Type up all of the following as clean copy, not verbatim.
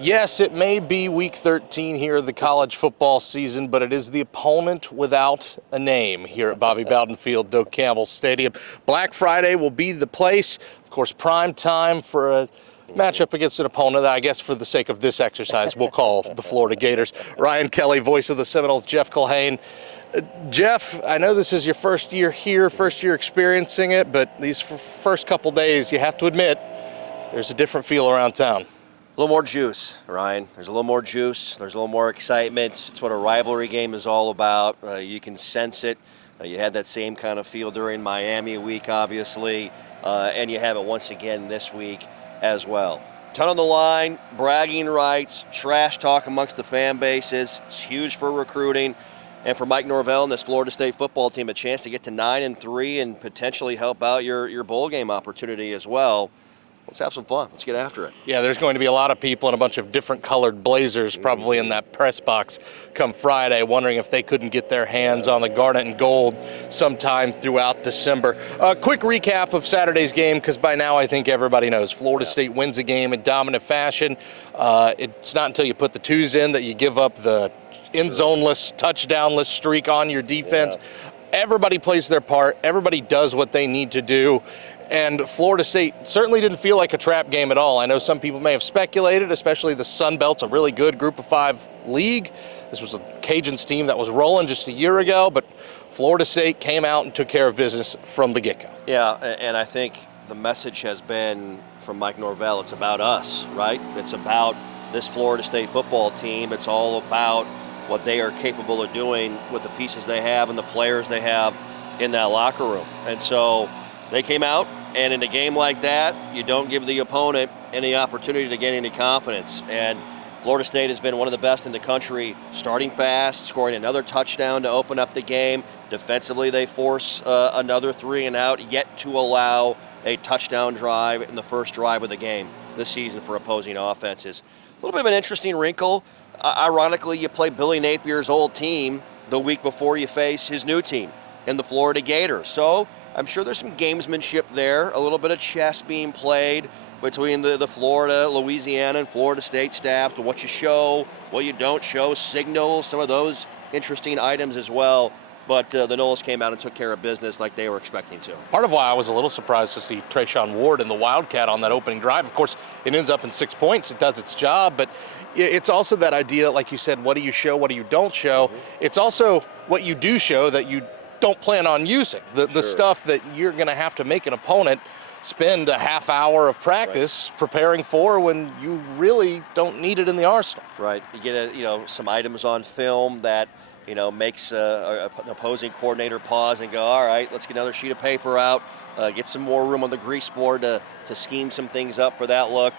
Yes, it may be week 13 here of the college football season, but it is the opponent without a name here at Bobby Bowden Field, Doak Campbell Stadium. Black Friday will be the place. Of course, prime time for a matchup against an opponent that I guess for the sake of this exercise we'll call the Florida Gators. Ryan Kelly, voice of the Seminoles, Jeff Culhane. Jeff, I know this is your first year here, first year experiencing it, but these first couple days, you have to admit, there's a different feel around town. A little more juice, Ryan. There's a little more juice. There's a little more excitement. It's what a rivalry game is all about. You can sense it. You had that same kind of feel during Miami week, obviously, and you have it once again this week as well. Ton on the line, bragging rights, trash talk amongst the fan bases. It's huge for recruiting. And for Mike Norvell and this Florida State football team, a chance to get to 9-3 and potentially help out your bowl game opportunity as well. Let's have some fun. Let's get after it. Yeah, there's going to be a lot of people in a bunch of different colored blazers probably in that press box come Friday, wondering if they couldn't get their hands on the garnet and gold sometime throughout December. A quick recap of Saturday's game, because by now I think everybody knows Florida State wins a game in dominant fashion. It's not until you put the twos in that you give up the end zone-less, touchdown-less streak on your defense. Everybody plays their part. Everybody does what they need to do. And Florida State certainly didn't feel like a trap game at all. I know some people may have speculated, especially the Sun Belt's a really good Group of 5 league. This was a Cajuns team that was rolling just a year ago, but Florida State came out and took care of business from the get-go. Yeah, and I think the message has been from Mike Norvell, it's about us, right? It's about this Florida State football team. It's all about what they are capable of doing with the pieces they have and the players they have in that locker room. And so they came out, and in a game like that, you don't give the opponent any opportunity to gain any confidence. And Florida State has been one of the best in the country, starting fast, scoring another touchdown to open up the game. Defensively, they force another 3 and out, yet to allow a touchdown drive in the first drive of the game this season for opposing offenses. A little bit of an interesting wrinkle. Ironically, you play Billy Napier's old team the week before you face his new team in the Florida Gators. So I'm sure there's some gamesmanship there, a little bit of chess being played between the Florida, Louisiana, and Florida State staff to what you show, what you don't show, signal, some of those interesting items as well. But the Noles came out and took care of business like they were expecting to. Part of why I was a little surprised to see Treshaun Ward and the Wildcat on that opening drive. Of course, it ends up in 6 points. It does its job, but it's also that idea, like you said, what do you show, what do you don't show? It's also what you do show that you don't plan on using. The stuff that you're going to have to make an opponent spend a half hour of practice preparing for when you really don't need it in the arsenal. Right. You get some items on film that makes an opposing coordinator pause and go, all right, let's get another sheet of paper out, get some more room on the grease board to scheme some things up for that look.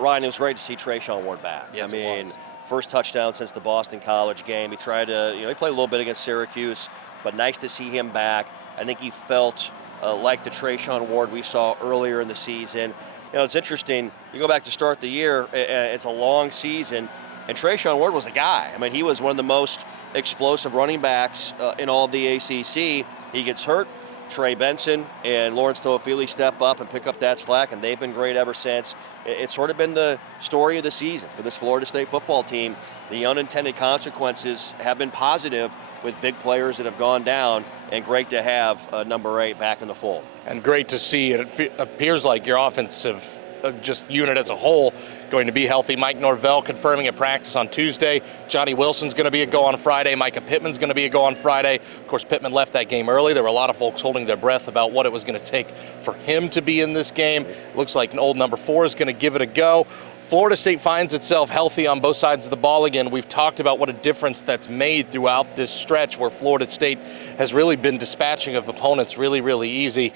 Ryan, it was great to see Treshaun Ward back. Yes, I mean, first touchdown since the Boston College game. He tried to, he played a little bit against Syracuse, but nice to see him back. I think he felt like the Treshaun Ward we saw earlier in the season. It's interesting. You go back to start the year, it's a long season, and Treshaun Ward was a guy. I mean, he was one of the most explosive running backs in all of the ACC. He gets hurt. Trey Benson and Lawrence Toafili step up and pick up that slack, and they've been great ever since. It's sort of been the story of the season for this Florida State football team. The unintended consequences have been positive with big players that have gone down, and great to have number 8 back in the fold. And great to see it appears like your offensive just unit as a whole going to be healthy. Mike Norvell confirming at practice on Tuesday. Johnny Wilson's going to be a go on Friday. Micah Pittman's going to be a go on Friday. Of course, Pittman left that game early. There were a lot of folks holding their breath about what it was going to take for him to be in this game. Looks like an old number 4 is going to give it a go. Florida State finds itself healthy on both sides of the ball again. We've talked about what a difference that's made throughout this stretch where Florida State has really been dispatching of opponents really, really easy.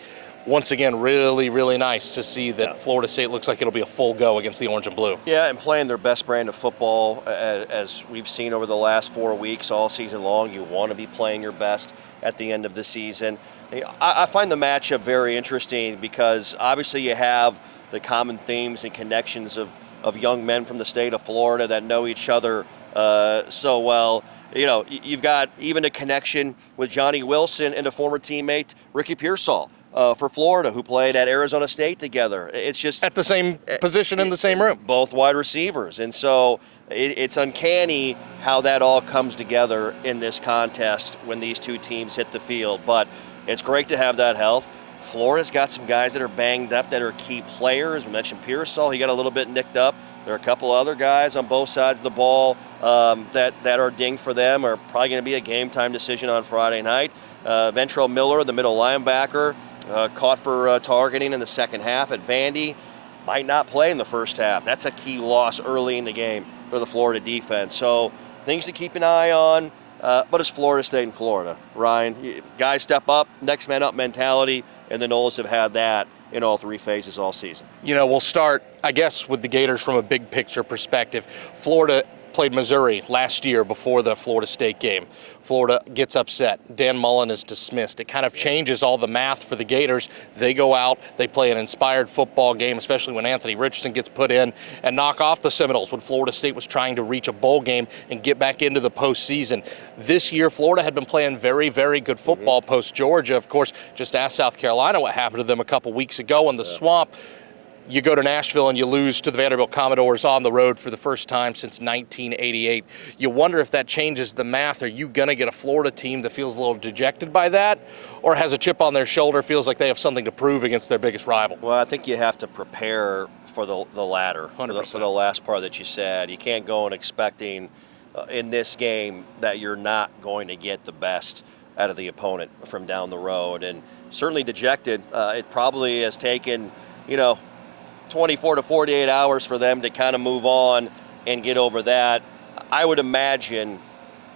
Once again, really, really nice to see that Florida State looks like it'll be a full go against the orange and blue. Yeah, and playing their best brand of football, as we've seen over the last 4 weeks, all season long. You want to be playing your best at the end of the season. I find the matchup very interesting because obviously you have the common themes and connections of young men from the state of Florida that know each other so well. You've got even a connection with Johnny Wilson and a former teammate, Ricky Pearsall, for Florida, who played at Arizona State together. It's just At the same position in the same room. both wide receivers. And so it's uncanny how that all comes together in this contest when these two teams hit the field. But it's great to have that health. Florida's got some guys that are banged up that are key players. We mentioned Pearsall. He got a little bit nicked up. There are a couple other guys on both sides of the ball that are dinged for them, are probably going to be a game-time decision on Friday night. Ventrell Miller, the middle linebacker, caught for targeting in the second half at Vandy, might not play in the first half. That's a key loss early in the game for the Florida defense. So things to keep an eye on, but it's Florida State and Florida. Ryan, guys step up, next man up mentality, and the Noles have had that in all three phases all season. You know, we'll start, I guess, with the Gators from a big picture perspective. Florida played Missouri last year before the Florida State game. Florida gets upset. Dan Mullen is dismissed. It kind of changes all the math for the Gators. They go out, they play an inspired football game, especially when Anthony Richardson gets put in, and knock off the Seminoles when Florida State was trying to reach a bowl game and get back into the postseason. This year, Florida had been playing very, very good football post-Georgia. Of course, just ask South Carolina what happened to them a couple weeks ago in the swamp. You go to Nashville and you lose to the Vanderbilt Commodores on the road for the first time since 1988. You wonder if that changes the math. Are you going to get a Florida team that feels a little dejected by that, or has a chip on their shoulder, feels like they have something to prove against their biggest rival? Well, I think you have to prepare for the latter, for the last part that you said. You can't go in expecting in this game that you're not going to get the best out of the opponent from down the road. And certainly dejected, it probably has taken, 24 to 48 hours for them to kind of move on and get over that. I would imagine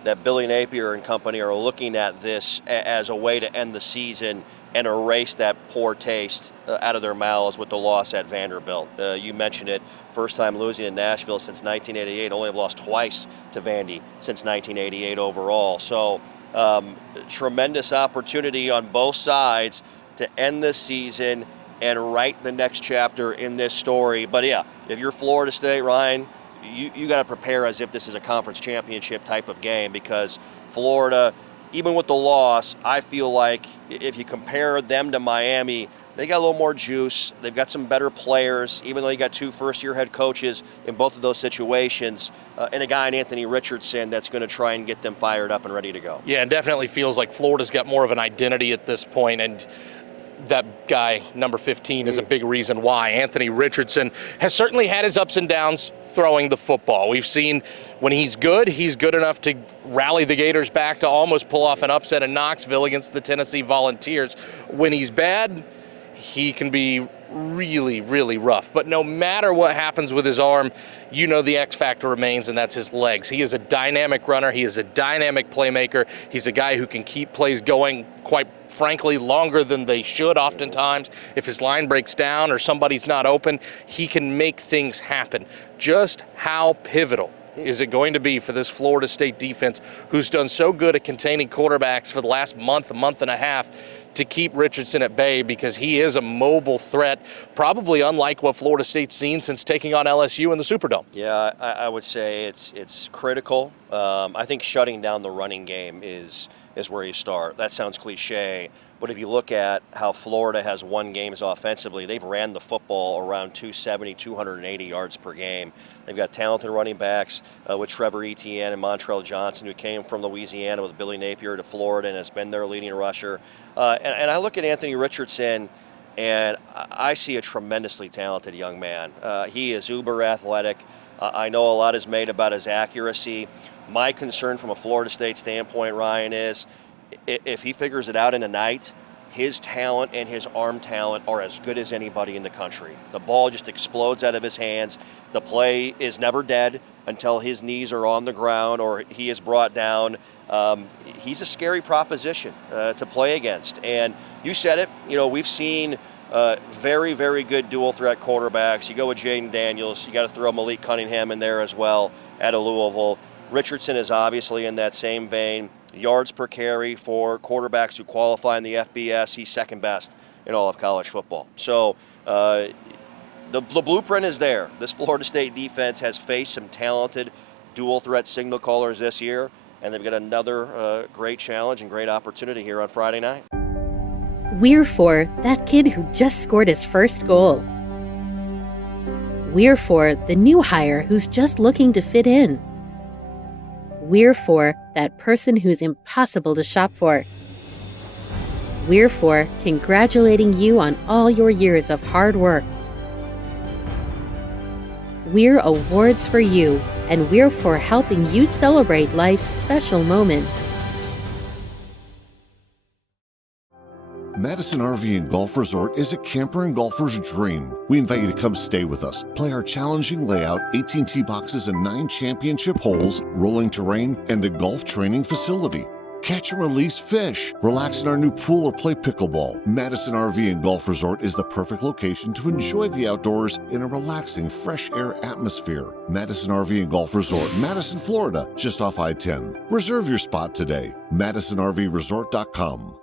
that Billy Napier and company are looking at this as a way to end the season and erase that poor taste out of their mouths with the loss at Vanderbilt. You mentioned it, first time losing in Nashville since 1988, only have lost twice to Vandy since 1988 overall. So tremendous opportunity on both sides to end this season and write the next chapter in this story. But yeah, if you're Florida State, Ryan, you got to prepare as if this is a conference championship type of game, because Florida, even with the loss, I feel like if you compare them to Miami, they got a little more juice. They've got some better players, even though you got two first-year head coaches in both of those situations, and a guy in Anthony Richardson that's going to try and get them fired up and ready to go. Yeah, it definitely feels like Florida's got more of an identity at this point, and that guy, number 15, is a big reason why. Anthony Richardson has certainly had his ups and downs throwing the football. We've seen when he's good enough to rally the Gators back to almost pull off an upset in Knoxville against the Tennessee Volunteers. When he's bad, he can be really, really rough. But no matter what happens with his arm, the X factor remains, and that's his legs. He is a dynamic runner. He is a dynamic playmaker. He's a guy who can keep plays going, quite frankly, longer than they should oftentimes. If his line breaks down or somebody's not open, he can make things happen. Just how pivotal is it going to be for this Florida State defense, who's done so good at containing quarterbacks for the last month and a half, to keep Richardson at bay, because he is a mobile threat, probably unlike what Florida State's seen since taking on LSU in the Superdome. Yeah, I would say it's critical. I think shutting down the running game is where you start. That sounds cliche, but if you look at how Florida has won games offensively, they've ran the football around 270, 280 yards per game. They've got talented running backs with Trevor Etienne and Montrell Johnson, who came from Louisiana with Billy Napier to Florida and has been their leading rusher. And I look at Anthony Richardson, and I see a tremendously talented young man. He is uber athletic. I know a lot is made about his accuracy. My concern from a Florida State standpoint, Ryan, is if he figures it out in a night, his talent and his arm talent are as good as anybody in the country. The ball just explodes out of his hands. The play is never dead until his knees are on the ground or he is brought down. He's a scary proposition to play against. And you said it, we've seen very, very good dual threat quarterbacks. You go with Jaden Daniels, you got to throw Malik Cunningham in there as well at Louisville. Richardson is obviously in that same vein. Yards per carry for quarterbacks who qualify in the FBS, he's second best in all of college football. So the blueprint is there. This Florida State defense has faced some talented dual threat signal callers this year, and they've got another great challenge and great opportunity here on Friday night. We're for that kid who just scored his first goal. We're for the new hire who's just looking to fit in. We're for that person who's impossible to shop for. We're for congratulating you on all your years of hard work. We're awards for you, and we're for helping you celebrate life's special moments. Madison RV and Golf Resort is a camper and golfer's dream. We invite you to come stay with us, play our challenging layout, 18 tee boxes and 9 championship holes, rolling terrain, and a golf training facility. Catch and release fish, relax in our new pool or play pickleball. Madison RV and Golf Resort is the perfect location to enjoy the outdoors in a relaxing, fresh air atmosphere. Madison RV and Golf Resort, Madison, Florida, just off I-10. Reserve your spot today. MadisonRVResort.com.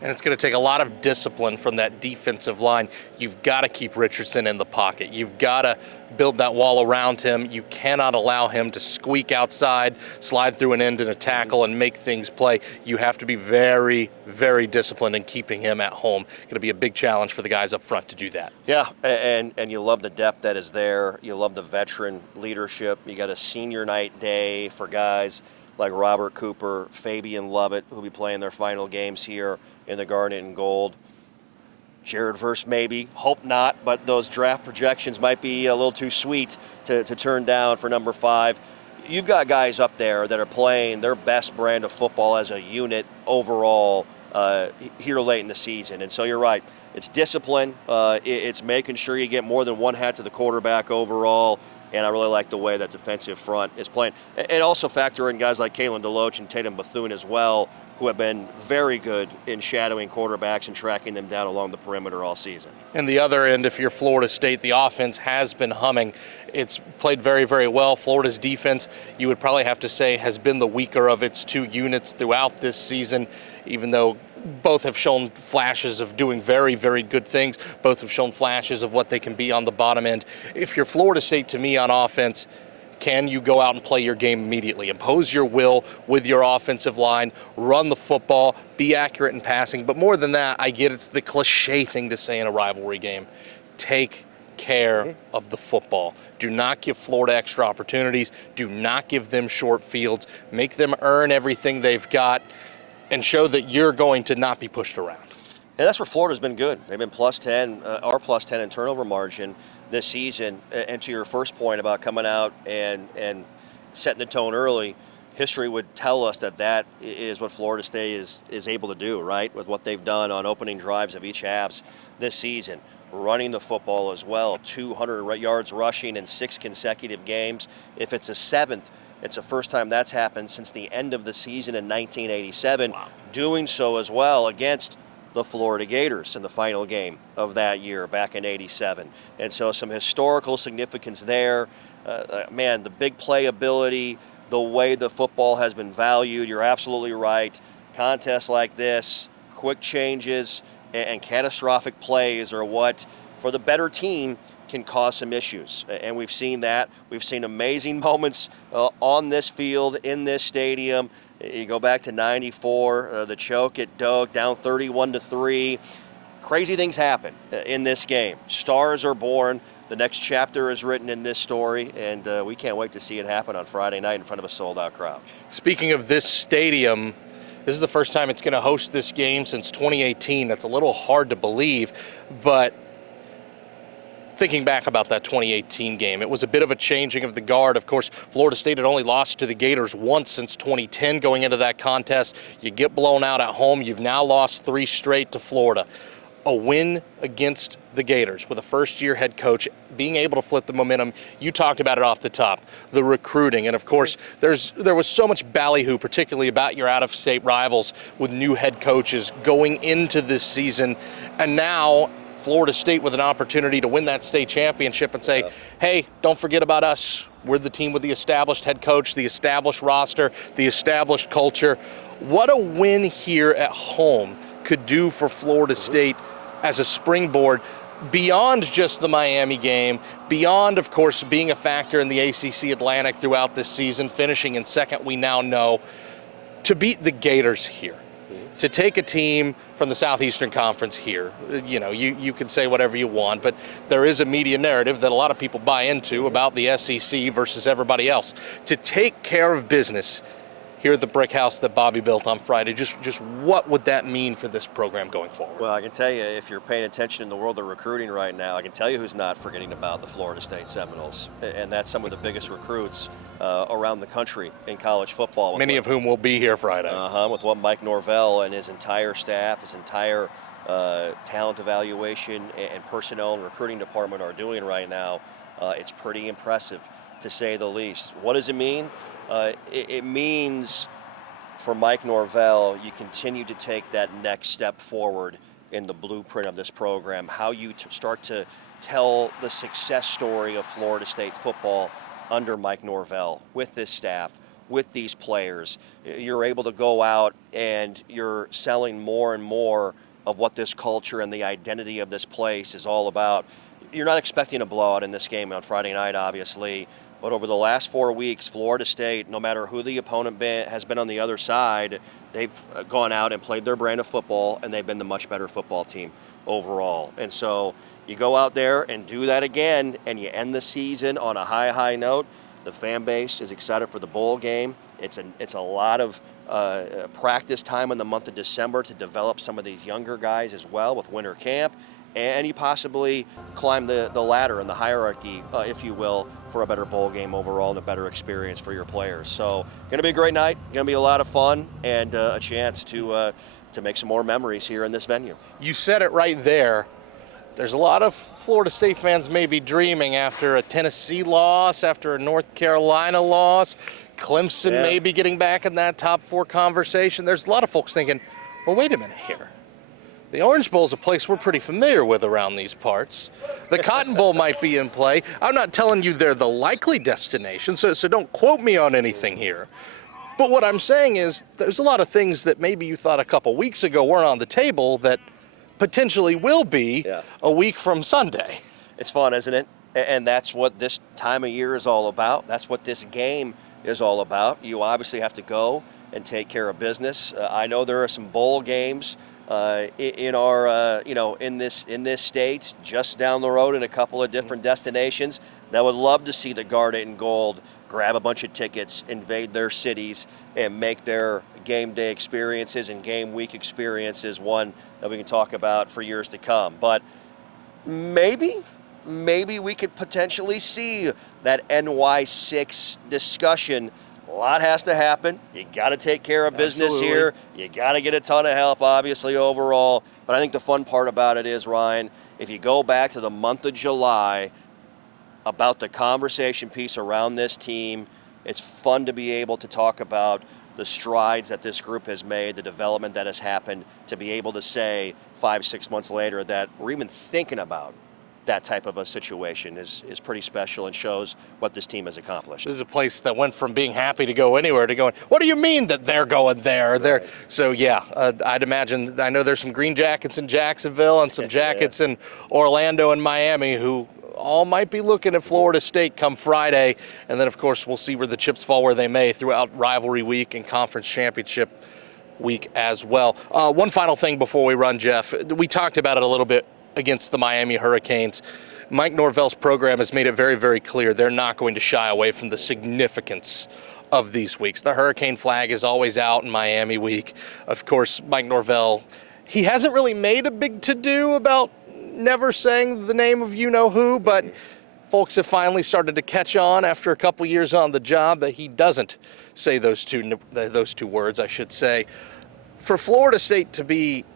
And it's going to take a lot of discipline from that defensive line. You've got to keep Richardson in the pocket. You've got to build that wall around him. You cannot allow him to squeak outside, slide through an end in a tackle, and make things play. You have to be very, very disciplined in keeping him at home. Going to be a big challenge for the guys up front to do that. Yeah, and you love the depth that is there. You love the veteran leadership. You got a senior night day for guys like Robert Cooper, Fabian Lovett, who'll be playing their final games here in the Garnet and Gold. Jared Verse maybe, hope not, but those draft projections might be a little too sweet to turn down for number 5. You've got guys up there that are playing their best brand of football as a unit overall here late in the season. And so you're right, it's discipline, it's making sure you get more than one hat to the quarterback overall. And I really like the way that defensive front is playing. And also factor in guys like Kalen DeLoach and Tatum Bethune as well, who have been very good in shadowing quarterbacks and tracking them down along the perimeter all season. And the other end, if you're Florida State, the offense has been humming. It's played very, very well. Florida's defense, you would probably have to say, has been the weaker of its 2 units throughout this season, even though both have shown flashes of doing very, very good things. Both have shown flashes of what they can be on the bottom end. If you're Florida State, to me, on offense, can you go out and play your game immediately? Impose your will with your offensive line, run the football, be accurate in passing. But more than that, I get it's the cliche thing to say in a rivalry game. Take care of the football. Do not give Florida extra opportunities. Do not give them short fields. Make them earn everything they've got and show that you're going to not be pushed around. And that's where Florida's been good. They've been plus 10, our plus 10 in turnover margin this season. And to your first point about coming out and setting the tone early, history would tell us that is what Florida State is able to do, right? With what they've done on opening drives of each halves this season. Running the football as well, 200 yards rushing in 6 consecutive games. If it's a 7th, it's the first time that's happened since the end of the season in 1987. Wow. Doing so as well against the Florida Gators in the final game of that year back in '87. And so some historical significance there. Man, the big playability, the way the football has been valued, you're absolutely right. Contests like this, quick changes, and catastrophic plays are what, for the better team, can cause some issues. And we've seen that. We've seen amazing moments on this field, in this stadium. You go back to '94, the choke at Doak, down 31-3. Crazy things happen in this game. Stars are born. The next chapter is written in this story, and we can't wait to see it happen on Friday night in front of a sold-out crowd. Speaking of this stadium, this is the first time it's going to host this game since 2018. That's a little hard to believe, but thinking back about that 2018 game, it was a bit of a changing of the guard. Of course, Florida State had only lost to the Gators once since 2010 going into that contest. You get blown out at home. You've now lost 3 straight to Florida. A win against the Gators with a first-year head coach, being able to flip the momentum. You talked about it off the top, the recruiting. And, of course, there was so much ballyhoo, particularly about your out-of-state rivals with new head coaches going into this season. And now Florida State with an opportunity to win that state championship and say, hey, don't forget about us. We're the team with the established head coach, the established roster, the established culture. What a win here at home could do for Florida State as a springboard beyond just the Miami game, beyond, of course, being a factor in the ACC Atlantic throughout this season, finishing in second, we now know, to beat the Gators here. to take a team from the Southeastern Conference here. You can say whatever you want, but there is a media narrative that a lot of people buy into about the SEC versus everybody else. To take care of business here at the brick house that Bobby built on Friday, just what would that mean for this program going forward? Well, I can tell you, if you're paying attention in the world of recruiting right now, I can tell you who's not forgetting about the Florida State Seminoles, and that's some of the biggest recruits around the country in college football. Many of whom will be here Friday. With what Mike Norvell and his entire staff, his entire talent evaluation and personnel and recruiting department are doing right now, it's pretty impressive, to say the least. What does it mean? It means for Mike Norvell, you continue to take that next step forward in the blueprint of this program, how you start to tell the success story of Florida State football under Mike Norvell, with this staff, with these players. You're able to go out and you're selling more and more of what this culture and the identity of this place is all about. You're not expecting a blowout in this game on Friday night, obviously. But over the last 4 weeks, Florida State, no matter who the opponent has been on the other side, they've gone out and played their brand of football, and they've been the much better football team overall. And so you go out there and do that again, and you end the season on a high note. The fan base is excited for the bowl game. It's a lot of practice time in the month of December to develop some of these younger guys as well with winter camp. And you possibly climb the ladder in the hierarchy, if you will, for a better bowl game overall and a better experience for your players. So, going to be a great night, going to be a lot of fun, and a chance to make some more memories here in this venue. You said it right there. There's a lot of Florida State fans maybe dreaming after a Tennessee loss, after a North Carolina loss, Clemson maybe getting back in that top 4 conversation. There's a lot of folks thinking, well, wait a minute here. The Orange Bowl is a place we're pretty familiar with around these parts. The Cotton Bowl might be in play. I'm not telling you they're the likely destination, so don't quote me on anything here. But what I'm saying is there's a lot of things that maybe you thought a couple weeks ago weren't on the table that potentially will be a week from Sunday. It's fun, isn't it? And that's what this time of year is all about. That's what this game is all about. You obviously have to go and take care of business. I know there are some bowl games in our, in this state, just down the road in a couple of different destinations that would love to see the Garnet and Gold grab a bunch of tickets, invade their cities, and make their game day experiences and game week experiences one that we can talk about for years to come. But maybe we could potentially see that NY6 discussion. A lot has to happen. You got to take care of business here. You got to get a ton of help, obviously, overall. But I think the fun part about it is, Ryan, if you go back to the month of July about the conversation piece around this team, it's fun to be able to talk about the strides that this group has made, the development that has happened, to be able to say 5-6 months later that we're even thinking about that type of a situation is pretty special and shows what this team has accomplished. This is a place that went from being happy to go anywhere to going, what do you mean that they're going there? Right. So, I'd imagine, I know there's some green jackets in Jacksonville and some jackets in Orlando and Miami who all might be looking at Florida State come Friday. And then, of course, we'll see where the chips fall where they may throughout rivalry week and conference championship week as well. One final thing before we run, Jeff. We talked about it a little bit against the Miami Hurricanes. Mike Norvell's program has made it very, very clear they're not going to shy away from the significance of these weeks. The Hurricane flag is always out in Miami week. Of course, Mike Norvell, he hasn't really made a big to-do about never saying the name of you-know-who, but folks have finally started to catch on after a couple years on the job that he doesn't say those two words, I should say. For Florida State to be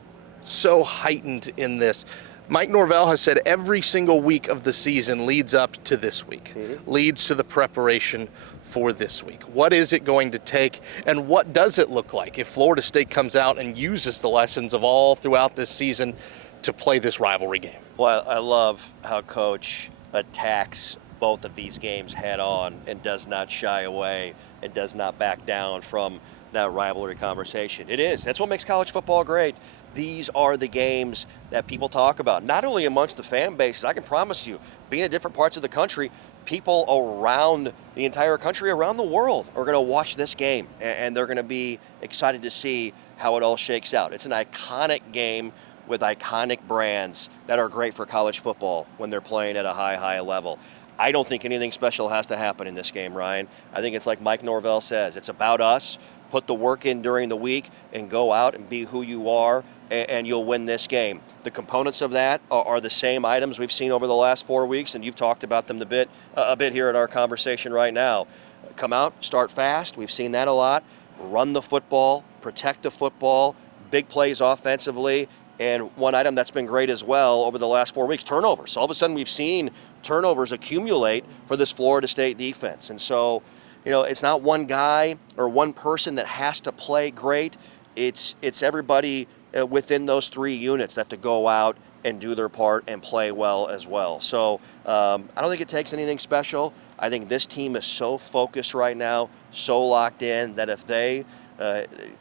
so heightened in this, Mike Norvell has said every single week of the season leads up to this week, leads to the preparation for this week. What is it going to take, and what does it look like if Florida State comes out and uses the lessons of all throughout this season to play this rivalry game? Well, I love how Coach attacks both of these games head on and does not shy away and does not back down from that rivalry conversation. That's what makes college football great. These are the games that people talk about, not only amongst the fan bases. I can promise you, being in different parts of the country, people around the entire country, around the world, are going to watch this game, and they're going to be excited to see how it all shakes out. It's an iconic game with iconic brands that are great for college football when they're playing at a high level. I don't think anything special has to happen in this game, Ryan. I think it's like Mike Norvell says, it's about us. Put the work in during the week and go out and be who you are, and you'll win this game. The components of that are the same items we've seen over the last 4 weeks, and you've talked about them a bit here in our conversation right now. Come out, start fast. We've seen that a lot. Run the football, protect the football, big plays offensively, and one item that's been great as well over the last 4 weeks, turnovers. All of a sudden we've seen turnovers accumulate for this Florida State defense. And so, it's not one guy or one person that has to play great. It's everybody within those 3 units that have to go out and do their part and play well as well. So I don't think it takes anything special. I think this team is so focused right now, so locked in, that if they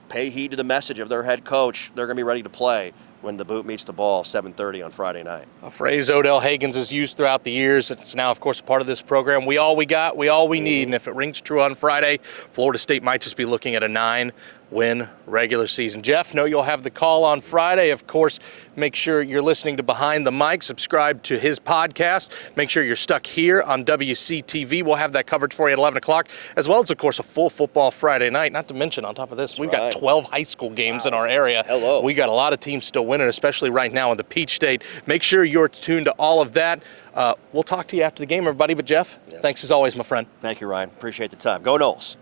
pay heed to the message of their head coach, they're going to be ready to play when the boot meets the ball, 7:30 on Friday night. A phrase Odell Hagens has used throughout the years. It's now, of course, a part of this program. We all we got, we all we need. And if it rings true on Friday, Florida State might just be looking at a 9-win regular season. Jeff, know you'll have the call on Friday. Of course, make sure you're listening to Behind the Mic. Subscribe to his podcast. Make sure you're stuck here on WCTV. We'll have that coverage for you at 11 o'clock, as well as, of course, a full football Friday night. Not to mention, on top of this, we've got 12 high school games in our area. Hello. We got a lot of teams still winning, especially right now in the Peach State. Make sure you're tuned to all of that. We'll talk to you after the game, everybody. But, Jeff, thanks as always, my friend. Thank you, Ryan. Appreciate the time. Go Noles.